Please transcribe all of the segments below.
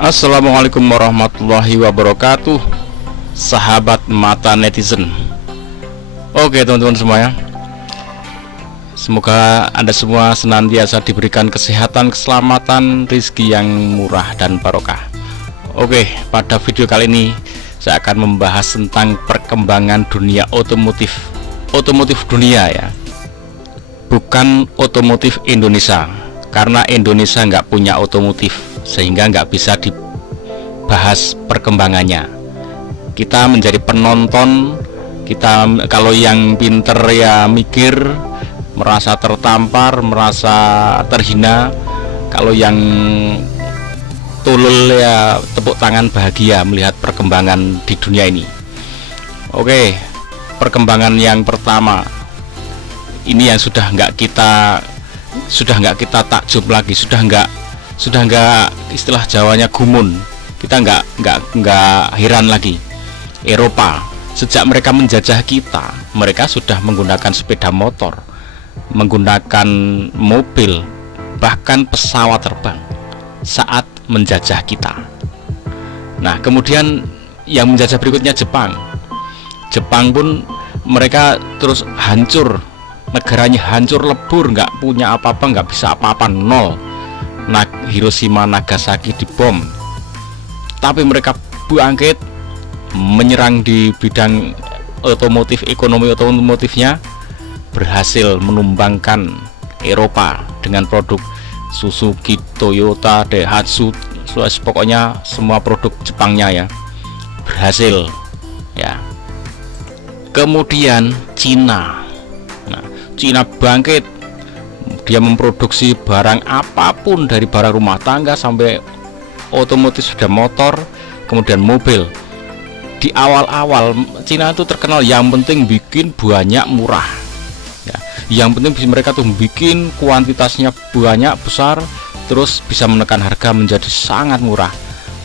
Assalamualaikum warahmatullahi wabarakatuh, sahabat mata netizen. Oke teman-teman semuanya, semoga Anda semua senantiasa diberikan kesehatan, keselamatan, rezeki yang murah dan barokah. Oke, pada video kali ini saya akan membahas tentang perkembangan dunia otomotif dunia ya, bukan otomotif Indonesia, karena Indonesia nggak punya otomotif sehingga nggak bisa dibahas perkembangannya. Kita menjadi penonton, kita kalau yang pinter ya mikir, merasa tertampar, merasa terhina. Kalau yang tulul ya tepuk tangan bahagia melihat perkembangan di dunia ini. Oke, perkembangan yang pertama ini yang sudah nggak kita takjub lagi, sudah nggak istilah Jawanya gumun, kita nggak heran lagi. Eropa sejak mereka menjajah kita, mereka sudah menggunakan sepeda motor, menggunakan mobil, bahkan pesawat terbang saat menjajah kita. Nah kemudian yang menjajah berikutnya Jepang pun mereka terus hancur, negaranya hancur lebur, nggak punya apa-apa, nggak bisa apa-apa, nol. Hiroshima Nagasaki dibom, tapi mereka bangkit, menyerang di bidang otomotif, ekonomi otomotifnya, berhasil menumbangkan Eropa dengan produk Suzuki, Toyota, Daihatsu, pokoknya semua produk Jepangnya ya, berhasil ya. Kemudian Cina, Cina bangkit, dia memproduksi barang apapun, dari barang rumah tangga sampai otomotif, sepeda motor, kemudian mobil. Di awal-awal Cina itu terkenal yang penting bikin banyak, murah ya. Yang penting mereka tuh bikin kuantitasnya banyak, besar, terus bisa menekan harga menjadi sangat murah.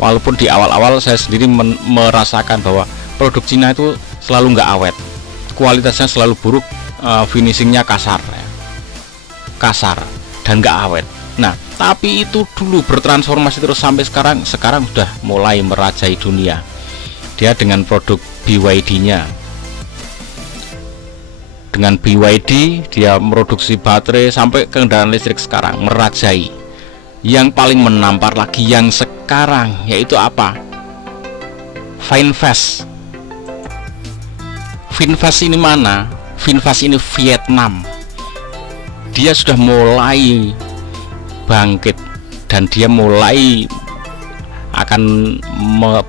Walaupun di awal-awal saya sendiri merasakan bahwa produk Cina itu selalu nggak awet, kualitasnya selalu buruk, finishingnya kasar dan nggak awet. Nah tapi itu dulu bertransformasi terus sampai sekarang sudah mulai merajai dunia. Dia dengan produk BYD nya, dengan BYD dia produksi baterai sampai kendaraan listrik, sekarang merajai. Yang paling menampar lagi yang sekarang yaitu apa? VinFast. VinFast ini mana? VinFast ini Vietnam. Dia sudah mulai bangkit dan dia mulai akan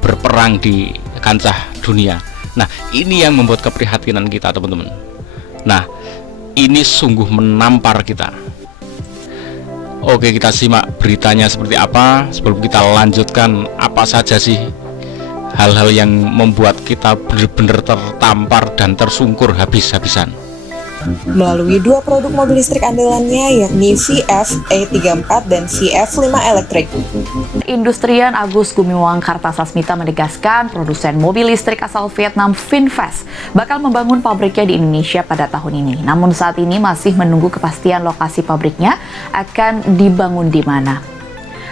berperang di kancah dunia. Nah ini yang membuat keprihatinan kita teman-teman. Nah ini sungguh menampar kita. Oke, kita simak beritanya seperti apa sebelum kita lanjutkan. Apa saja sih hal-hal yang membuat kita benar-benar tertampar dan tersungkur habis-habisan melalui dua produk mobil listrik andalannya, yakni VF E34 dan VF5 Electric. Industrian Agus Gumiwang Kartasasmita menegaskan produsen mobil listrik asal Vietnam VinFast bakal membangun pabriknya di Indonesia pada tahun ini. Namun saat ini masih menunggu kepastian lokasi pabriknya akan dibangun di mana.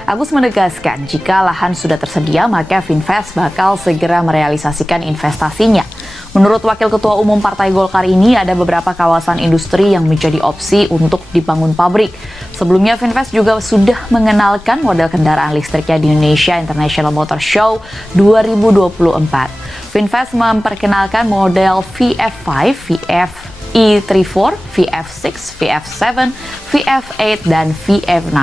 Agus menegaskan jika lahan sudah tersedia maka VinFast bakal segera merealisasikan investasinya. Menurut Wakil Ketua Umum Partai Golkar ini, ada beberapa kawasan industri yang menjadi opsi untuk dibangun pabrik. Sebelumnya VinFast juga sudah mengenalkan model kendaraan listriknya di Indonesia International Motor Show 2024. VinFast memperkenalkan model VF5, VF E34, VF6, VF7, VF8, dan VF9.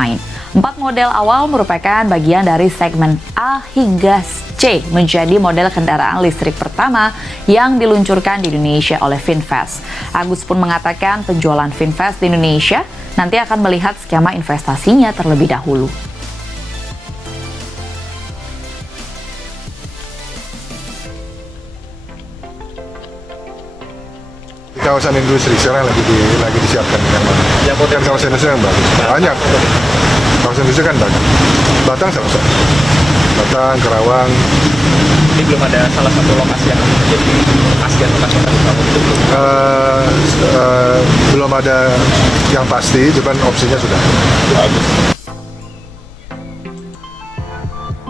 4 model awal merupakan bagian dari segmen A hingga C, menjadi model kendaraan listrik pertama yang diluncurkan di Indonesia oleh VinFast. Agus pun mengatakan penjualan VinFast di Indonesia nanti akan melihat skema investasinya terlebih dahulu. Kawasan industri sekarang lagi disiapkan yang mana? Yang kawasan industri yang bagus. Banyak. Kawasan industri kan banyak. Batang salah satu. Batang, Kerawang. Ini belum ada salah satu lokasi yang menjadi asli lokasi yang dibangun itu belum? Belum ada yang pasti, cuman opsinya sudah. Bagus.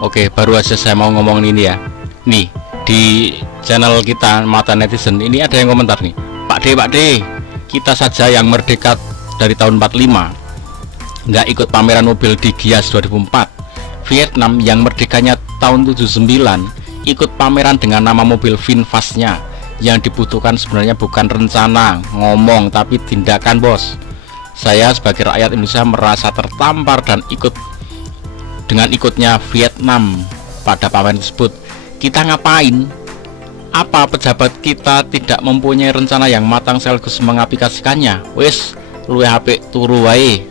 Oke, baru aja saya mau ngomongin ini ya. Nih, di channel kita Mata Netizen ini ada yang komentar nih. Pak D, kita saja yang merdeka dari tahun 45 nggak ikut pameran mobil di Gias 2004. Vietnam yang merdekanya tahun 79 ikut pameran dengan nama mobil VinFast-nya. Yang dibutuhkan sebenarnya bukan rencana ngomong, tapi tindakan, bos. Saya sebagai rakyat Indonesia merasa tertampar dan dengan ikutnya Vietnam pada pameran tersebut. Kita ngapain? Apa pejabat kita tidak mempunyai rencana yang matang sekaligus mengaplikasikannya? Wes, luwe HP turu wae,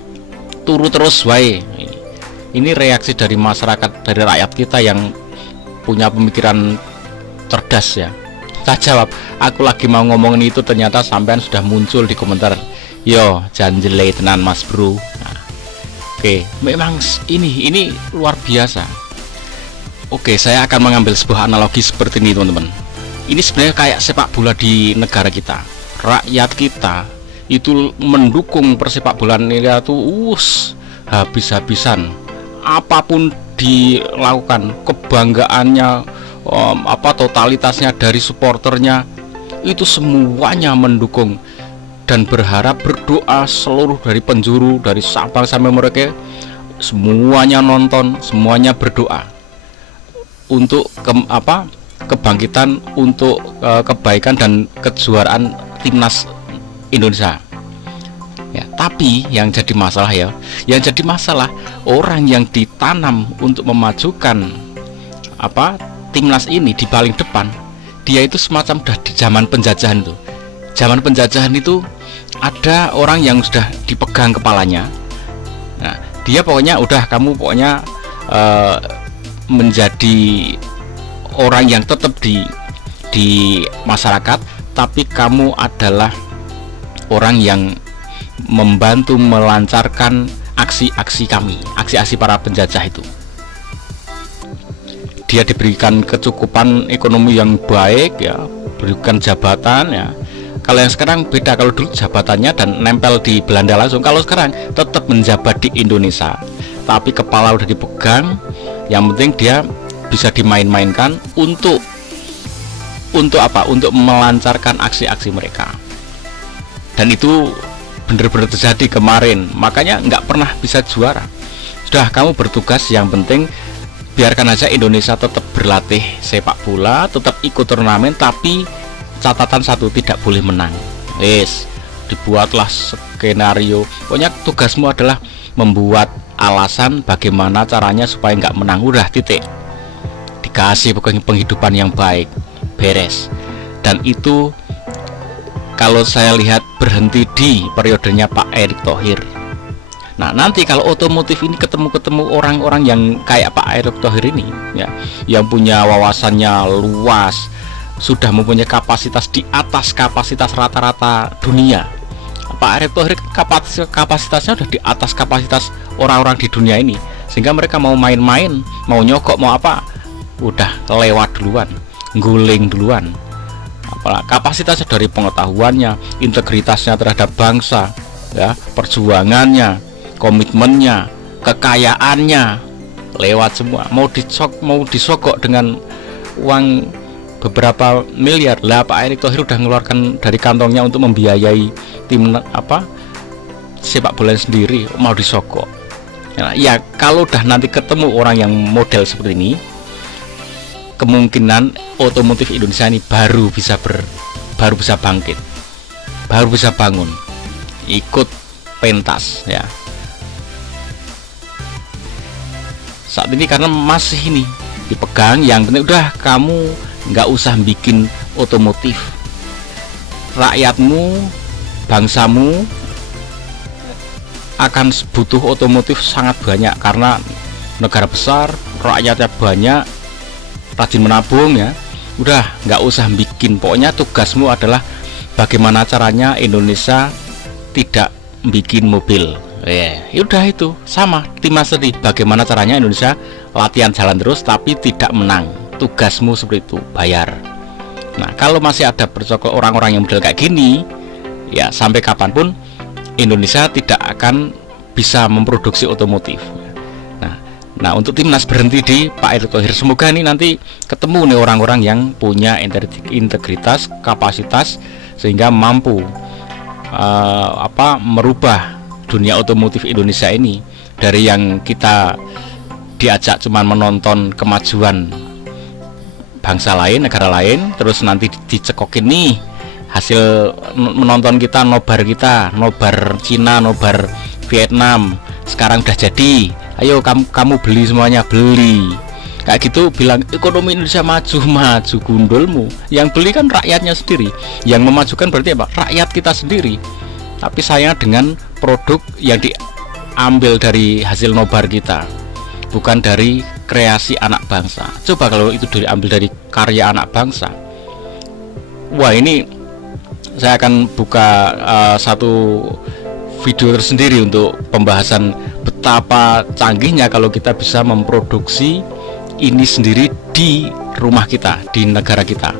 turu terus wae. Ini reaksi dari masyarakat, dari rakyat kita yang punya pemikiran cerdas ya. Saya jawab, aku lagi mau ngomongin itu, ternyata sampean sudah muncul di komentar. Yo, janjele tenan mas bro. Oke, memang ini luar biasa. Oke, saya akan mengambil sebuah analogi seperti ini, teman-teman. Ini sebenarnya kayak sepak bola di negara kita. Rakyat kita itu mendukung persepak bolaan ini tuh habis-habisan. Apapun dilakukan, kebanggaannya, totalitasnya dari supporternya itu semuanya mendukung dan berdoa seluruh dari penjuru, dari Sabang sampai Merauke, semuanya nonton, semuanya berdoa untuk kebangkitan, untuk kebaikan dan kejuaraan timnas Indonesia. Ya, tapi yang jadi masalah orang yang ditanam untuk memajukan timnas ini di paling depan, dia itu semacam udah di zaman penjajahan itu. Zaman penjajahan itu ada orang yang sudah dipegang kepalanya. Nah, dia kamu menjadi orang yang tetap di masyarakat, tapi kamu adalah orang yang membantu melancarkan aksi-aksi para penjajah itu. Dia diberikan kecukupan ekonomi yang baik ya, berikan jabatan ya. Kalau yang sekarang beda, kalau dulu jabatannya dan nempel di Belanda langsung, kalau sekarang tetap menjabat di Indonesia, tapi kepala udah dipegang. Yang penting dia bisa dimain-mainkan untuk melancarkan aksi-aksi mereka. Dan itu benar-benar terjadi kemarin, makanya nggak pernah bisa juara. Sudah, kamu bertugas, yang penting biarkan aja Indonesia tetap berlatih sepak bola, tetap ikut turnamen, tapi catatan satu, tidak boleh menang. Dibuatlah skenario, pokoknya tugasmu adalah membuat alasan bagaimana caranya supaya nggak menang. Udah, titik, dikasih penghidupan yang baik, beres. Dan itu kalau saya lihat berhenti di periodenya Pak Erick Thohir. Nah, nanti kalau otomotif ini ketemu orang-orang yang kayak Pak Erick Thohir ini ya, yang punya wawasannya luas, sudah mempunyai kapasitas di atas kapasitas rata-rata dunia. Pak Erick Thohir kapasitasnya udah di atas kapasitas orang-orang di dunia ini, sehingga mereka mau main-main, mau nyogok, mau apa, udah lewat duluan, guling duluan. Kapasitasnya dari pengetahuannya, integritasnya terhadap bangsa ya, perjuangannya, komitmennya, kekayaannya, lewat semua. Mau disogok dengan uang beberapa miliar lah, Pak Erick Thohir udah mengeluarkan dari kantongnya untuk membiayai tim sepak bola sendiri, mau disogok. Ya, kalau udah nanti ketemu orang yang model seperti ini, kemungkinan otomotif Indonesia ini baru bisa bangkit, baru bisa bangun, ikut pentas ya. Saat ini karena masih ini dipegang, yang penting udah kamu nggak usah bikin otomotif. Rakyatmu, bangsamu akan butuh otomotif sangat banyak karena negara besar, rakyatnya banyak, rajin menabung ya. Udah, nggak usah bikin, pokoknya tugasmu adalah bagaimana caranya Indonesia tidak bikin mobil. Udah, itu sama timnas tadi, bagaimana caranya Indonesia latihan jalan terus tapi tidak menang. Tugasmu seperti itu, bayar. Nah, kalau masih ada bercokol orang-orang yang model kayak gini ya, sampai kapanpun Indonesia tidak akan bisa memproduksi otomotif. Nah, Nah, untuk timnas berhenti di Pak Erick Thohir. Semoga ini nanti ketemu nih orang-orang yang punya integritas, kapasitas sehingga mampu merubah dunia otomotif Indonesia ini dari yang kita diajak cuman menonton kemajuan bangsa lain, negara lain, terus nanti dicekokin nih hasil menonton kita, nobar Cina, nobar Vietnam, sekarang udah jadi, ayo kamu beli semuanya, beli kayak gitu, bilang ekonomi Indonesia maju gundulmu. Yang beli kan rakyatnya sendiri, yang memajukan berarti apa? Rakyat kita sendiri. Tapi sayang dengan produk yang diambil dari hasil nobar kita, bukan dari kreasi anak bangsa. Coba kalau itu diambil dari karya anak bangsa, wah ini saya akan buka satu video tersendiri untuk pembahasan betapa canggihnya kalau kita bisa memproduksi ini sendiri di rumah kita, di negara kita.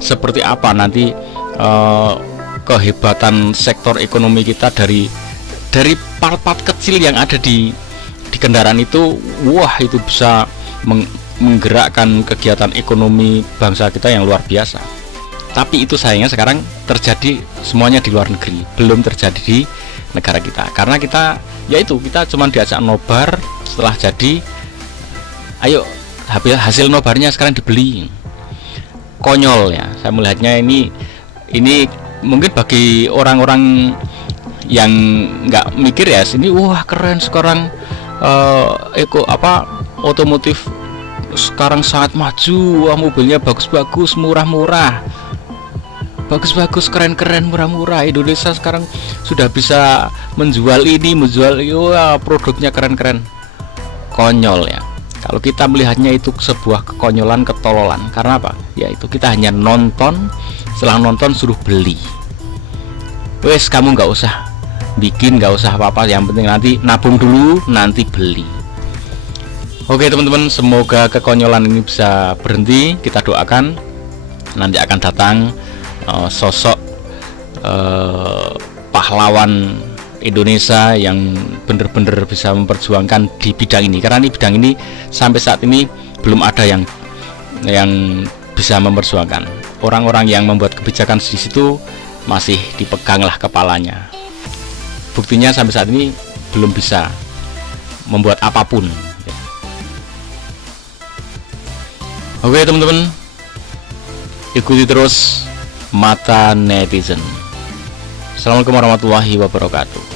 Seperti apa nanti kehebatan sektor ekonomi kita dari part-part kecil yang ada di kendaraan itu, wah itu bisa menggerakkan kegiatan ekonomi bangsa kita yang luar biasa. Tapi itu sayangnya sekarang terjadi semuanya di luar negeri, belum terjadi di negara kita. Karena kita cuma diajak nobar, setelah jadi ayo hasil nobarnya sekarang dibeli. Konyol ya, saya melihatnya ini mungkin bagi orang-orang yang nggak mikir ya, sini wah keren sekarang otomotif sekarang sangat maju, wah mobilnya bagus-bagus, murah-murah, bagus-bagus, keren-keren, murah-murah. Indonesia sekarang sudah bisa menjual ini, wah produknya keren-keren. Konyol ya. Kalau kita melihatnya itu sebuah kekonyolan, ketololan. Karena apa? Ya itu kita hanya nonton, setelah nonton suruh beli. Wes kamu nggak usah bikin, nggak usah apa-apa, yang penting nanti nabung dulu, nanti beli. Oke teman-teman, semoga kekonyolan ini bisa berhenti. Kita doakan nanti akan datang sosok pahlawan Indonesia yang benar-benar bisa memperjuangkan di bidang ini, karena bidang ini sampai saat ini belum ada yang bisa memperjuangkan. Orang-orang yang membuat kebijakan di situ masih dipeganglah kepalanya. Buktinya sampai saat ini belum bisa membuat apapun. Oke teman-teman, ikuti terus Mata Netizen. Assalamualaikum warahmatullahi wabarakatuh.